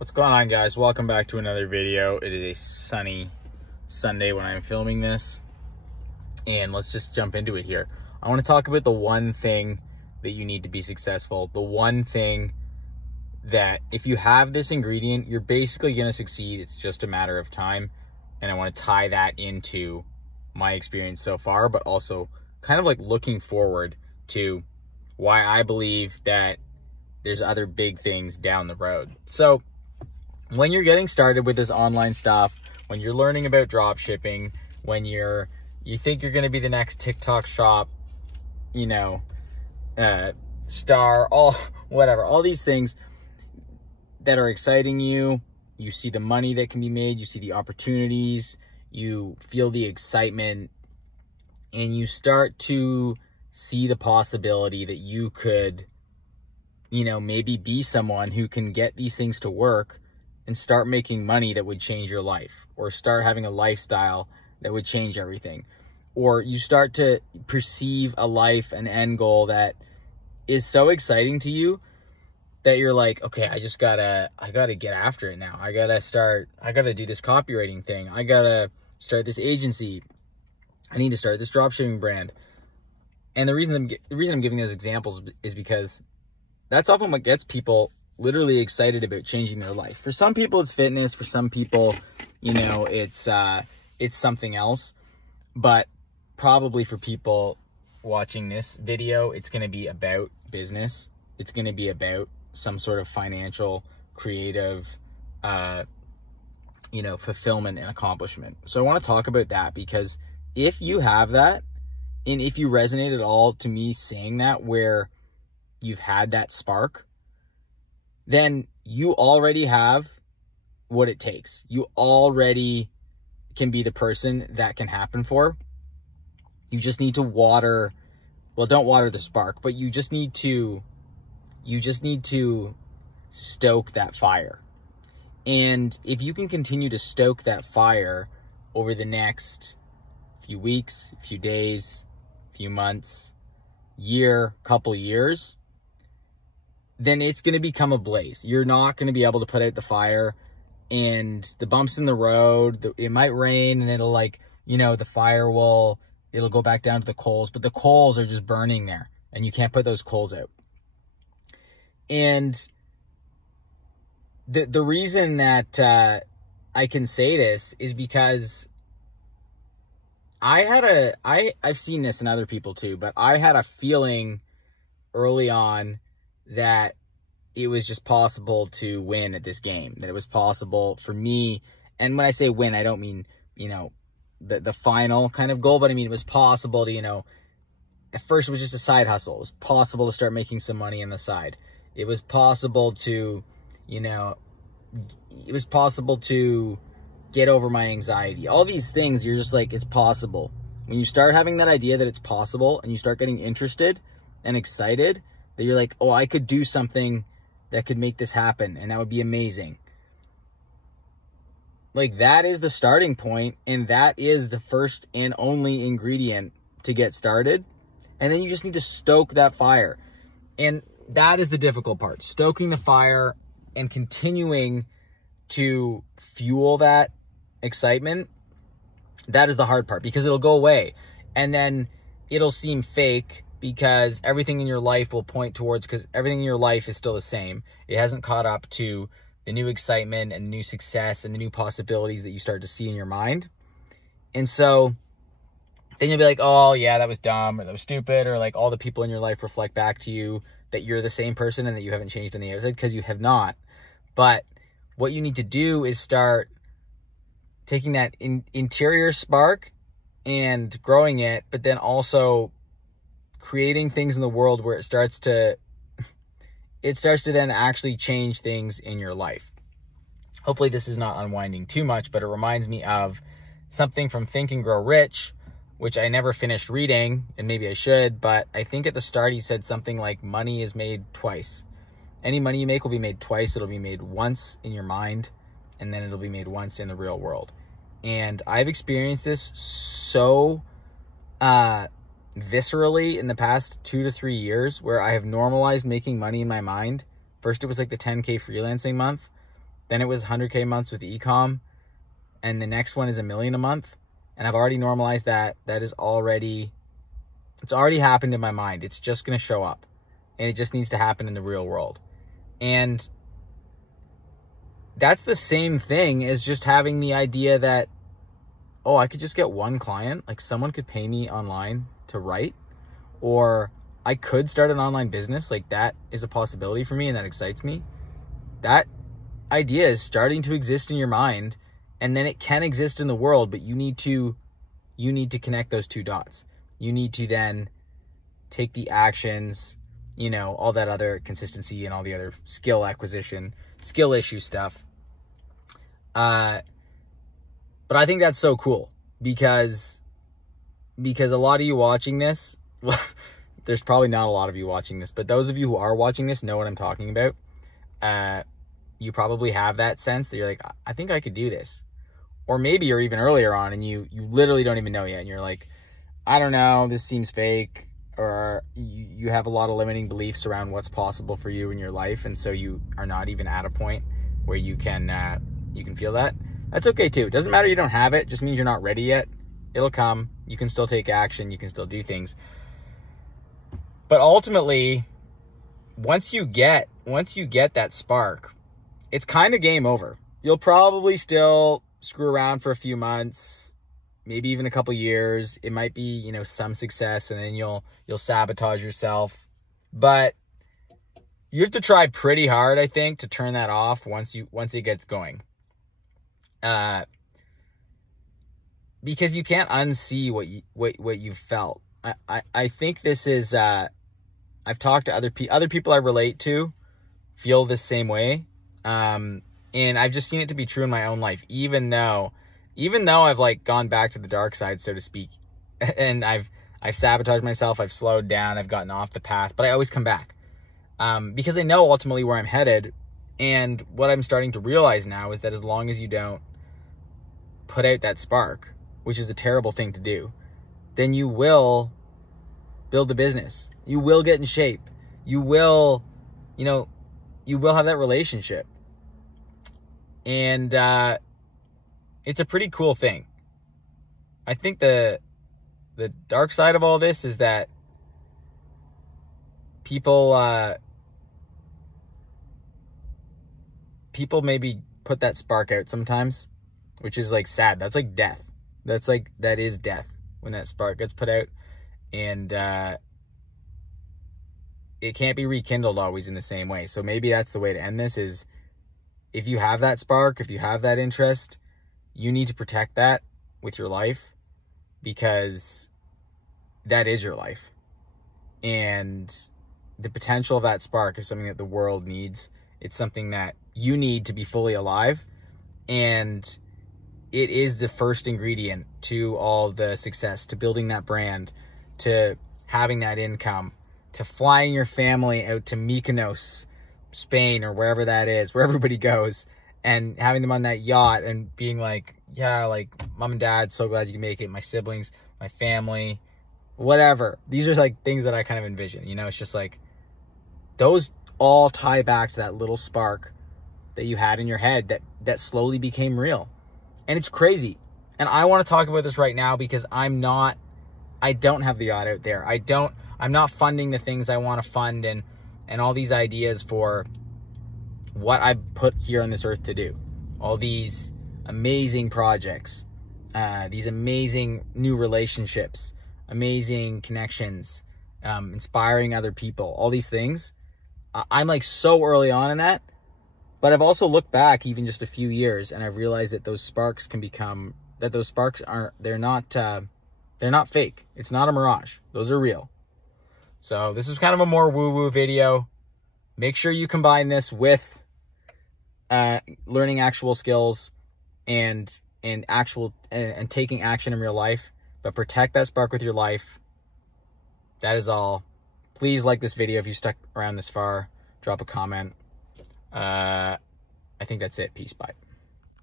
What's going on, guys? Welcome back to another video. It is a sunny Sunday when I'm filming this, and let's just jump into it here. I want to talk about the one thing that you need to be successful, the one thing that if you have this ingredient, you're basically going to succeed. It's just a matter of time, and I want to tie that into my experience so far, but also kind of like looking forward to why I believe that there's other big things down the road. So when you're getting started with this online stuff, when you're learning about drop shipping, when you think you're going to be the next TikTok shop, star, all these things that are exciting you, you see the money that can be made, you see the opportunities, you feel the excitement, and you start to see the possibility that you could, maybe be someone who can get these things to work and start making money that would change your life, or start having a lifestyle that would change everything. Or you start to perceive a life, an end goal that is so exciting to you that you're like, okay, I gotta get after it now. I gotta do this copywriting thing. I gotta start this agency. I need to start this dropshipping brand. And the reason I'm giving those examples is because that's often what gets people literally excited about changing their life. For some people, it's fitness. For some people, it's something else. But probably for people watching this video, it's going to be about business. It's going to be about some sort of financial, creative, fulfillment and accomplishment. So I want to talk about that, because if you have that, and if you resonate at all to me saying that, where you've had that spark, then you already have what it takes. You already can be the person that can happen for. You just need to don't water the spark, but you just need to stoke that fire. And if you can continue to stoke that fire over the next few weeks, few days, few months, year, couple years, then it's going to become a blaze. You're not going to be able to put out the fire, and the bumps in the road, it might rain, and it'll the fire it'll go back down to the coals, but the coals are just burning there, and you can't put those coals out. And the reason that I can say this is because I've seen this in other people too, but I had a feeling early on that it was just possible to win at this game, that it was possible for me. And when I say win, I don't mean, the final kind of goal, but I mean, it was possible to, at first it was just a side hustle. It was possible to start making some money on the side. It was possible to, get over my anxiety. All these things, you're just like, it's possible. When you start having that idea that it's possible, and you start getting interested and excited, that you're like, oh, I could do something that could make this happen, and that would be amazing. Like, that is the starting point, and that is the first and only ingredient to get started. And then you just need to stoke that fire. And that is the difficult part, stoking the fire and continuing to fuel that excitement. That is the hard part, because it'll go away, and then it'll seem fake, because everything in your life will point towards, because everything in your life is still the same. It hasn't caught up to the new excitement and the new success and the new possibilities that you start to see in your mind. And so then you'll be like, oh yeah, that was dumb, or that was stupid, or like all the people in your life reflect back to you that you're the same person and that you haven't changed on the outside, because you have not. But what you need to do is start taking that interior spark and growing it, but then also creating things in the world where it starts to then actually change things in your life. Hopefully this is not unwinding too much, but it reminds me of something from Think and Grow Rich, which I never finished reading, and maybe I should, but I think at the start he said something like, money is made twice. Any money you make will be made twice. It'll be made once in your mind, and then it'll be made once in the real world. And I've experienced this so viscerally in the past 2 to 3 years, where I have normalized making money in my mind. First, it was like the 10K freelancing month. Then it was 100K months with Ecom. And the next one is $1 million a month. And I've already normalized that. It's already happened in my mind. It's just going to show up. And it just needs to happen in the real world. And that's the same thing as just having the idea that, oh, I could just get one client. Like, someone could pay me online to write, or I could start an online business. Like, that is a possibility for me, and that excites me. That idea is starting to exist in your mind, and then it can exist in the world, but you need to connect those two dots. You need to then take the actions, you know, all that other consistency and all the other skill acquisition, skill issue stuff. But I think that's so cool because a lot of you watching this, well, there's probably not a lot of you watching this, but those of you who are watching this know what I'm talking about. You probably have that sense that you're like, I think I could do this. Or maybe you're even earlier on and you literally don't even know yet. And you're like, I don't know, this seems fake. Or you have a lot of limiting beliefs around what's possible for you in your life. And so you are not even at a point where you can feel that. That's okay too. It doesn't matter you don't have it. It just means you're not ready yet. It'll come. You can still take action. You can still do things. But ultimately, once you get that spark, it's kind of game over. You'll probably still screw around for a few months, maybe even a couple years. It might be, you know, some success, and then you'll sabotage yourself. But you have to try pretty hard, I think, to turn that off once it gets going. Because you can't unsee what you've felt. I think this is I've talked to other people I relate to feel the same way. And I've just seen it to be true in my own life, even though I've like gone back to the dark side, so to speak, and I've sabotaged myself, I've slowed down, I've gotten off the path, but I always come back, because I know ultimately where I'm headed. And what I'm starting to realize now is that as long as you don't put out that spark, which is a terrible thing to do, then you will build a business. You will get in shape. You will have that relationship. And it's a pretty cool thing. I think the dark side of all this is that people maybe put that spark out sometimes, which is like sad. That's like death. That is death when that spark gets put out. And it can't be rekindled always in the same way. So maybe that's the way to end this is, if you have that spark, if you have that interest, you need to protect that with your life, because that is your life. And the potential of that spark is something that the world needs. It's something that you need to be fully alive. And it is the first ingredient to all the success, to building that brand, to having that income, to flying your family out to Mykonos, Spain, or wherever that is, where everybody goes, and having them on that yacht and being like, yeah, like, mom and dad, so glad you can make it, my siblings, my family, whatever. These are like things that I kind of envision, you know. It's just like, those all tie back to that little spark that you had in your head that slowly became real. And it's crazy. And I want to talk about this right now because I don't have the yacht out there. I'm not funding the things I want to fund and all these ideas for what I put here on this earth to do. All these amazing projects, these amazing new relationships, amazing connections, inspiring other people, all these things. I'm like so early on in that, but I've also looked back even just a few years, and I've realized that those sparks they're not fake. It's not a mirage. Those are real. So this is kind of a more woo-woo video. Make sure you combine this with learning actual skills and taking action in real life, but protect that spark with your life. That is all. Please like this video if you stuck around this far. Drop a comment. I think that's it. Peace. Bye.